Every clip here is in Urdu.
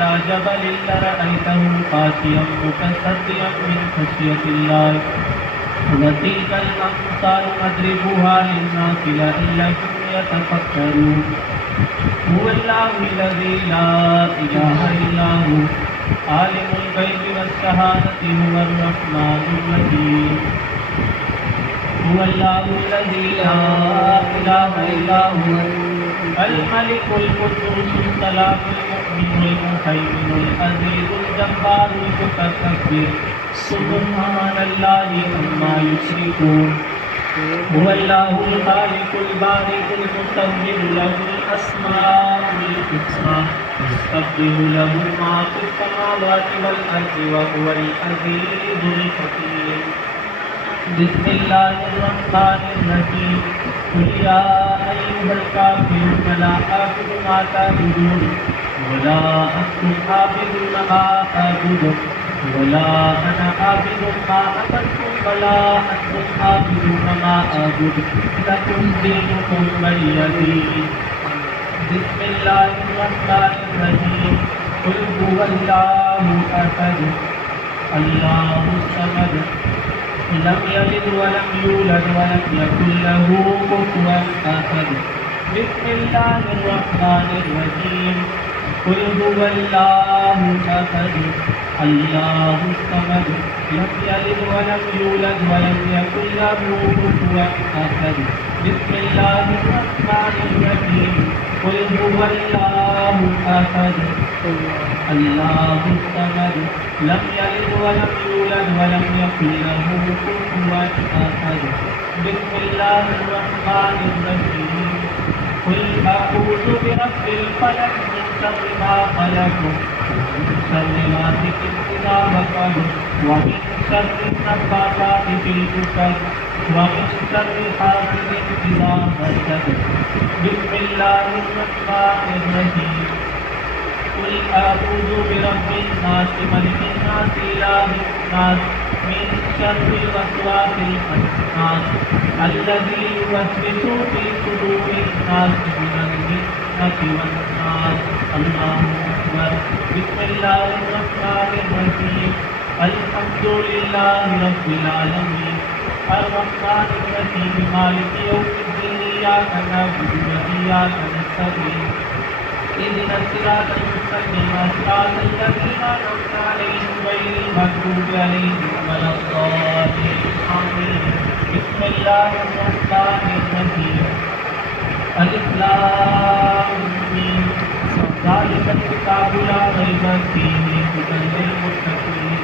على جبل لرأيته خاشعا متصدعا من خشية الله وتلك الأمثال نضربها للناس لعلهم يتفكرون هو الله الذي لا إله إلا هو عالم الغيب والشهادة هو الرحمن الرحيم هو الله الذي لا إله إلا هو الملك القدوس السلام المؤمن المهيمن العزيز الجبار المتكبر سبحان الله عما يشركون هو الله الخالق البارئ المصور له الأسماء الحسنى يسبح له ما في السماوات والأرض وهو العزيز الحكيم بسم الله الرحمن الرحيم قل يا أيها الكافرون لا أعبد ما تعبدون ولا أنتم عابدون ما أعبد ولا أنا عابد ما عبدتم ولا أنتم عابدون ما أعبد لكم دينكم ولي دين بسم الله الرحمن الرحيم قل هو الله أحد الله الصمد لم يلد ولم يولد ولم يكن له كفوا أحد بسم الله الرحمن الرحيم قل هو الله أحد الله الصمد لم يلد ولم يولد ولم يكن له كفوا أحد بسم الله الرحمن الرحيم قل هو الله أحد الله الصمد لم يلد ولم يولد ولم يكن له كفوا أحد بسم الله الرحمن الرحيم قل أعوذ برب الفلق من شر ما خلق ومن شر غاسق إذا وقب ومن شر النفاثات في العقد ومن شر حاسد إذا حسد بسم الله الرحمن الرحيم قل أعوذ برب الناس ملك الناس إله الناس من شر الوسواس الخناس الذي يوسوس في صدور الناس من الجنة والناس الله أكبر بسم الله الرحمن الرحيم الحمد لله رب العالمين الرحمن الرحيم مالك يوم الدين إياك نعبد وإياك نستعين اهدنا الصراط المستقيم صراط الذين أنعمت عليهم غير المغضوب عليهم ولا الضالين آمين بسم الله الرحمن الرحيم ألف لام ميم ذلك الكتاب لا ريب فيه هدى للمتقين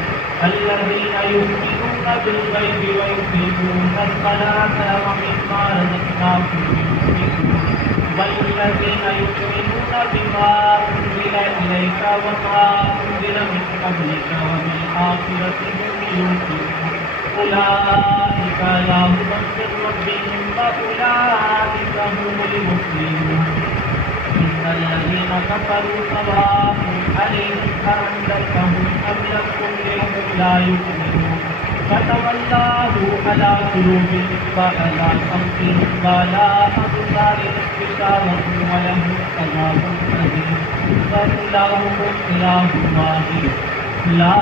الذين يؤمنون بالغيب ويقيمون الصلاة ومما رزقناهم ينفقون والذين يؤمنون بما أنزل إليك وما أنزل من قبلك وبالآخرة هم يوقنون أولئك على هدى من ربهم وأولئك هم المفلحون إن الذين كفروا سواء عليهم أأنذرتهم أم لم تنذرهم لا يؤمنون كتب الله على قلوبهم وعلى سمعهم وعلى أبصارهم غشاوة ولهم عذاب أليم وإلهكم إله واحد لا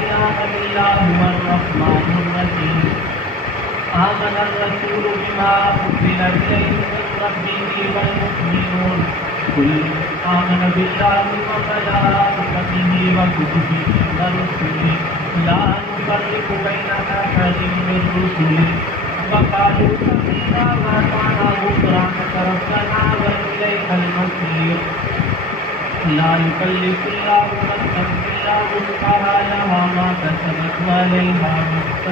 إله إلا هو الرحمن الرحيم آمن الرسول بما أنزل إليه من ربه والمؤمنون كل آمن بالله وملائكته وكتبه ورسله لا نفرق بين أحد من رسله وقالوا سمعنا وأطعنا غفرانك ربنا وإليك المصير لا يكلف الله نفسا إلا وسعها لها ما كسبت وعليها ما اكتسبت